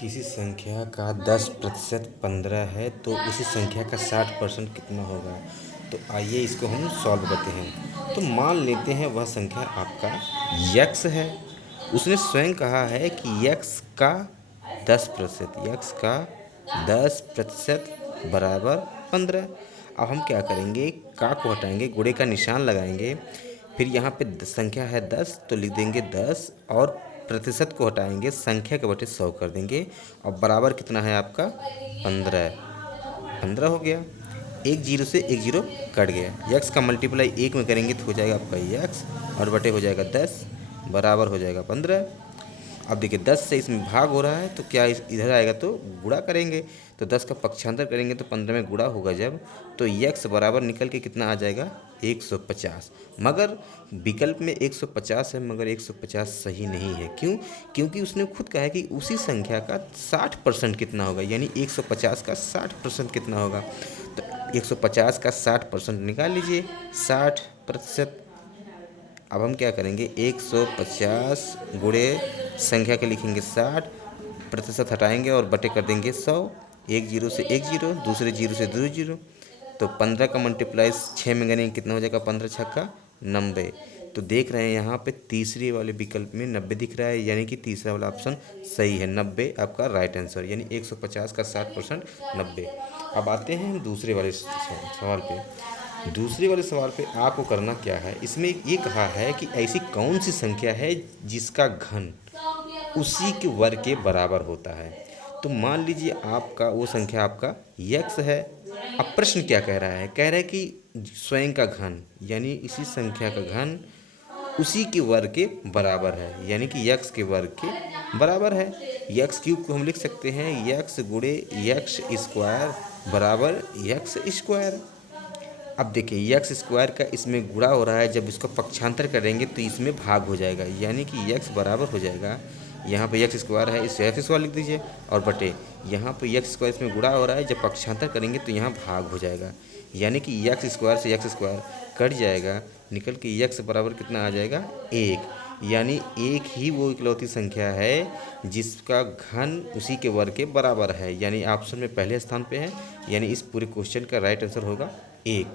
किसी संख्या का 10% 15 है तो उसी संख्या का 60% कितना होगा। तो आइए इसको हम सॉल्व करते हैं। तो मान लेते हैं वह संख्या आपका यक्स है। उसने स्वयं कहा है कि यक्स का 10%, यक्स का 10% बराबर 15। अब हम क्या करेंगे, का को हटाएंगे, गुणे का निशान लगाएंगे, फिर यहाँ पे संख्या है 10 तो लिख देंगे 10 और प्रतिशत को हटाएंगे, संख्या के बटे 100 कर देंगे और बराबर कितना है आपका 15। 15 हो गया। एक जीरो से एक जीरो कट गया। यक्स का मल्टीप्लाई एक में करेंगे तो हो जाएगा आपका यक्स और बटे हो जाएगा 10 बराबर हो जाएगा 15। अब देखिए 10 से इसमें भाग हो रहा है तो क्या इधर आएगा तो गुणा करेंगे। तो 10 का पक्षांतर करेंगे तो 15 में गुणा होगा जब, तो यक्स बराबर निकल के कितना आ जाएगा 150। मगर विकल्प में 150 है, मगर 150 सही नहीं है। क्यों? क्योंकि उसने खुद कहा है कि उसी संख्या का 60% कितना होगा, यानी 150 का 60% कितना होगा। तो 150 का 60% निकाल लीजिए, 60%। अब हम क्या करेंगे, 150 गुणे संख्या के लिखेंगे 60, प्रतिशत हटाएंगे और बटे कर देंगे 100। एक जीरो से एक जीरो, दूसरे जीरो से दो जीरो, तो 15 का मल्टीप्लाई 6 में करेंगे कितना हो जाएगा, 15 छक्का 90। तो देख रहे हैं यहाँ पे तीसरे वाले विकल्प में 90 दिख रहा है, यानी कि तीसरा वाला ऑप्शन सही है। 90 आपका राइट आंसर, यानी 150 का 60% 90। अब आते हैं हम दूसरे वाले सवाल पे। दूसरे वाले सवाल पे आपको करना क्या है, इसमें ये कहा है कि ऐसी कौन सी संख्या है जिसका घन उसी के वर्ग के बराबर होता है। तो मान लीजिए आपका वो संख्या आपका यक्स है। अब प्रश्न क्या कह रहा है, कह रहा है कि स्वयं का घन, यानी इसी संख्या का घन उसी के वर्ग के बराबर है, यानी कि यक्स के वर्ग के बराबर है। यक्स क्यूब को हम लिख सकते हैं यक्स गुणे यक्स स्क्वायर बराबर यक्स स्क्वायर। अब देखिए यक्स स्क्वायर का इसमें गुणा हो रहा है, जब इसको पक्षांतर करेंगे तो इसमें भाग हो जाएगा, यानी कि यक्स बराबर हो जाएगा, यहाँ पे यक्स स्क्वायर है इसे एफ स्क्वायर लिख दीजिए, और बटे यहाँ पे यक्स स्क्वायर इसमें गुणा हो रहा है, जब पक्षांतर करेंगे तो यहाँ भाग हो जाएगा, यानी कि यक्स स्क्वायर से यक्स स्क्वायर कट जाएगा, निकल के यक्स बराबर कितना आ जाएगा 1। यानी एक ही वो इकलौती संख्या है जिसका घन उसी के वर्ग के बराबर है, यानी ऑप्शन में पहले स्थान पे है, यानी इस पूरे क्वेश्चन का राइट आंसर होगा 1।